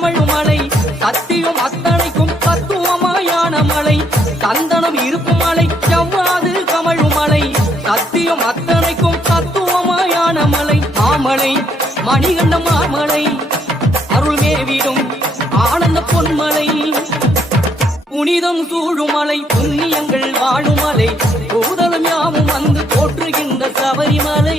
கமழும் மலை சத்தியம் அத்தனைக்கும் தத்துவமாயான மலை சந்தனம் இருக்கும் மலை செவ்வாது கமழும் மலை சத்தியம் அத்தனைக்கும் தத்துவமாயான மலை மாமலை மணிகண்ட மாமலை அருள் மேவிடும் ஆனந்த பொன்மலை புனிதம் சூழுமலை புண்ணியங்கள் வாழுமலை பூதலம் யாவும் வந்து போற்றுகின்ற சபரிமலை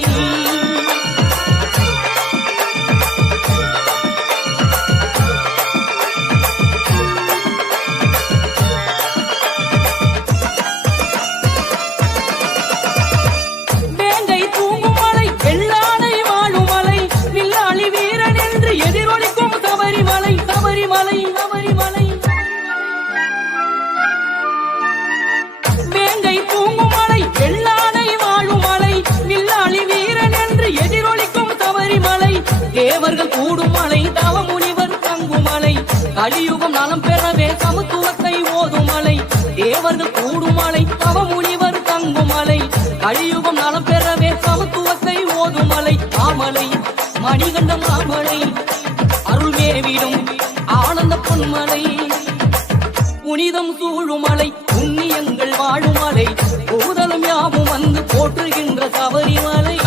தேவர்கள் கூடும் மலை தவமுனிவர் தங்கும் மலை கலியுகம் நலம் பெறவே சமத்துவத்தை ஓதும் மலை தேவர்கள் கூடும் மலை தவமுனிவர் தங்கும் மலை கலியுகம் நலம் பெறவே சமத்துவத்தை ஓதும் மலை மாமலை மணிகண்ட மாமலை அருள் மேவிடும் ஆனந்த பொன்மலை புனிதம் சூழுமலை புண்ணியங்கள் வாழுமலை பூதலம் யாவும் வந்து போற்றுகின்ற சபரிமலை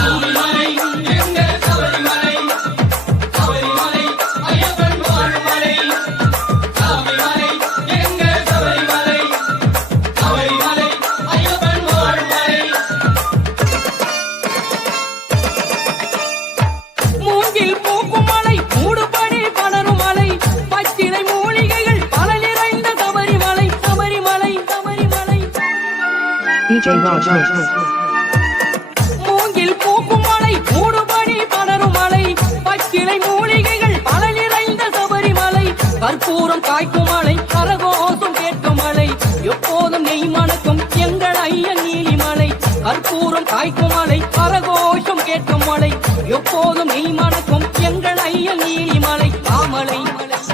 மூங்கில் பூக்கும் மலை மூடுபடி படரும் மலை பச்சிலை மூலிகைகள் பல நிறைந்த சபரிமலை கற்பூரம் காய்க்கும் மலை கரகோஷம் கேட்கும் மலை எப்போதும் நெய் மணக்கும் எங்கள் ஐயன் நீலிமலை கற்பூரம் காய்க்கும் மலை கரகோஷம் கேட்கும் மலை எப்போதும் நெய் மணக்கும் எங்கள் ஐயன் நீலிமலை மாமலை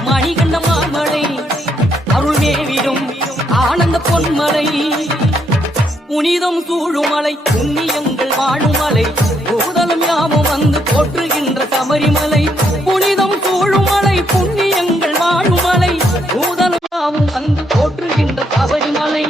மணிகண்ட மாமலை அருள் மேவிடும் ஆனந்த பொன்மலை புனிதம் சூழுமலை புண்ணியங்கள் வாழுமலை பூதலம் யாவும் வந்து போற்றுகின்ற சபரிமலை புனிதம் சூழுமலை புண்ணியங்கள் வாழுமலை பூதலம் யாவும் வந்து போற்றுகின்ற சபரிமலை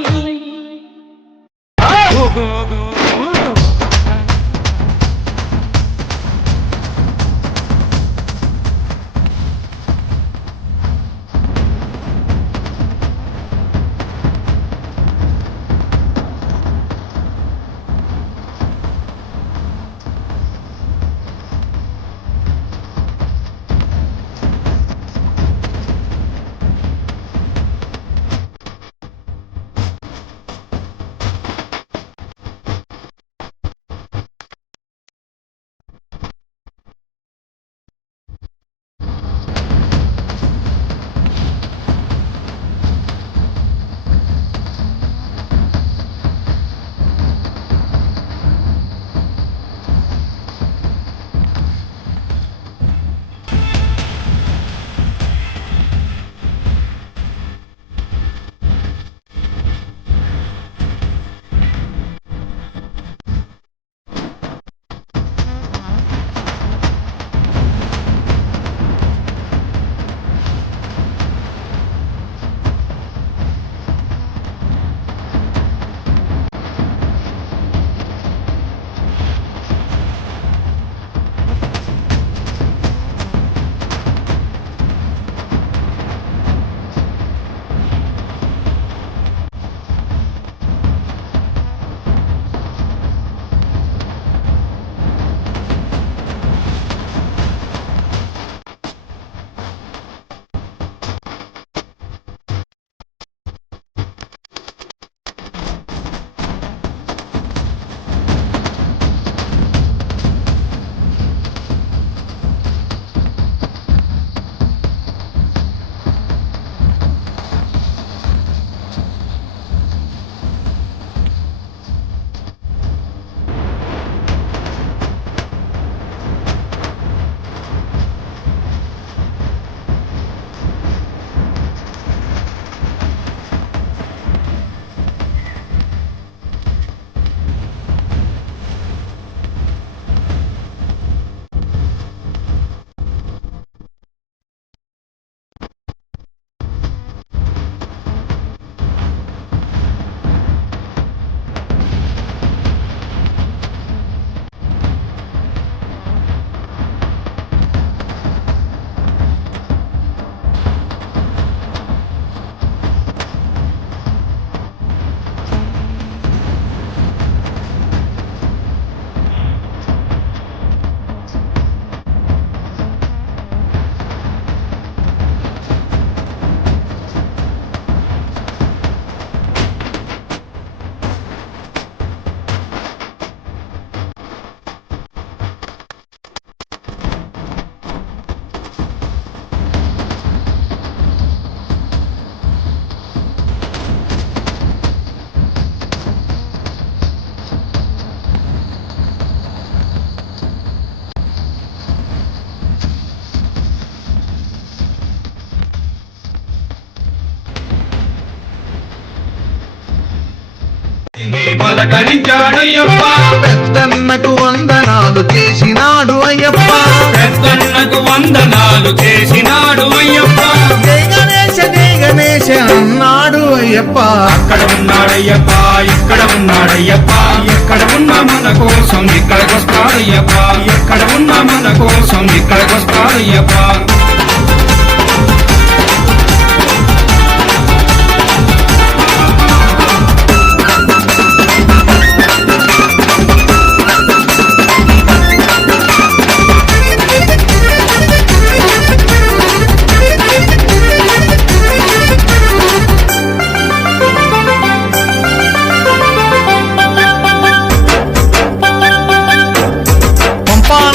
పలకరించాడయ్యప్ప పెద్దన్నకు వందనాలు చేసినాడు అయ్యప్ప పెద్దన్నకు వందనాలు చేసినాడు అయ్యప్ప జయ గణేశ అన్నాడు అయ్యప్ప అక్కడ ఉన్నాడయ్యప్ప ఇక్కడ ఉన్నాడయ్యప్ప ఎక్కడ ఉన్నా మన కోసం ఇక్కడికొస్తాడయ్యప్ప ఎక్కడ ఉన్నా మన కోసం ఇక్కడికొస్తాడయ్యప్ప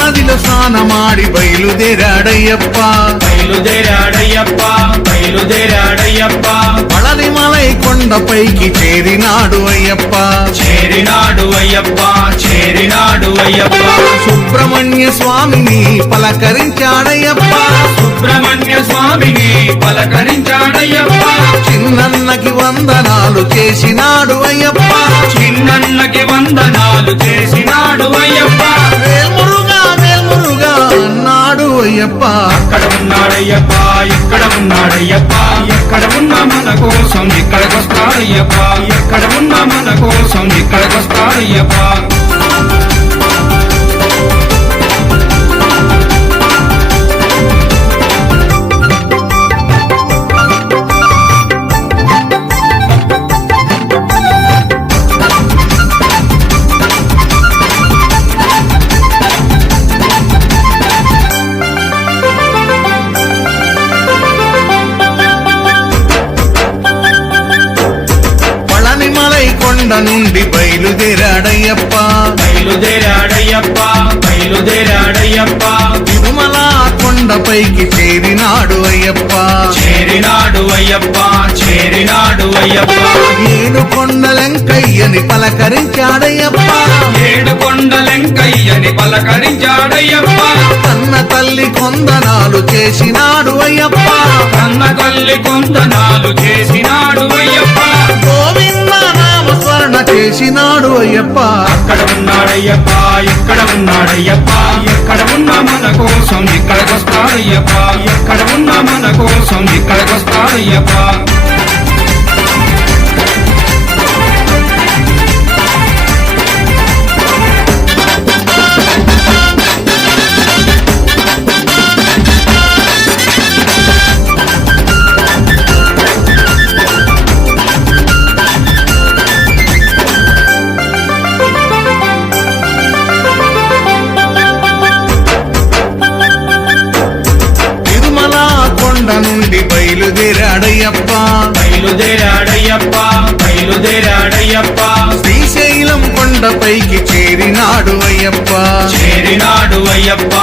నదిలో స్నానమాడి బయలుదేరాడయ్యప్ప బయలుదేరాడయ్యప్ప బయలుదేరాడయ్యప్ప పళనిమలై కొండపైకి చేరినాడు అయ్యప్ప చేరినాడు అయ్యప్ప చేరినాడు అయ్యప్ప సుబ్రహ్మణ్య స్వామిని పలకరించాడయ్యప్ప సుబ్రహ్మణ్య స్వామిని పలకరించాడయ్యప్ప చిన్నన్నకి వందనాలు చేసినాడు అయ్యప్ప చిన్నన్నకి వందనాలు చేసినాడు అయ్యప్ప వేల్మురుగా అన్నాడు అయ్యప్ప అక్కడ ఉన్నాడయ్యప్ప ఇక్కడ ఉన్నాడయ్యప్ప ఎక్కడ ఉన్నా మన కోసం ఇక్కడికొస్తాడయ్యప్ప ఎక్కడ ఉన్నా మన కోసం ఇక్కడికొస్తాడయ్యప్ప కొండ నుండి బయలుదేరాడయ్యప్ప బయలుదేరాడయ్యప్ప బయలుదేరాడయ్యప్ప తిరుమల కొండపైకి చేరినాడు అయ్యప్ప చేరినాడు అయ్యప్ప చేరినాడు అయ్యప్ప ఏడు కొండలెంకయ్యని పలకరించాడయ్యప్ప ఏడు కొండలెంకయ్యని పలకరించాడయ్యప్ప కన్న తల్లి కొందనాలు చేసినాడు అయ్యప్ప కన్న తల్లి కొందనాలు చేసినాడు అయ్యప్ప గోవింద నామ స్మరణ చేసినాడు అయ్యప్ప అక్కడ ఉన్నాడయ్యప్ప ఇక్కడ ఉన్నాడయ్యప్ప ఎక్కడ ఉన్నా మన కోసం ఇక్కడికొస్తాడయ్యప్ప ఎక్కడ ఉన్నా మన కోసం ఇక్కడికొస్తాడయ్యప్ప నుండి బయలుదేరాడయ్యప్ప బయలుదేరాడయ్యప్ప బయలుదేరాడయ్యప్ప శ్రీశైలం కొండపైకి చేరినాడు అయ్యప్ప చేరినాడు అయ్యప్ప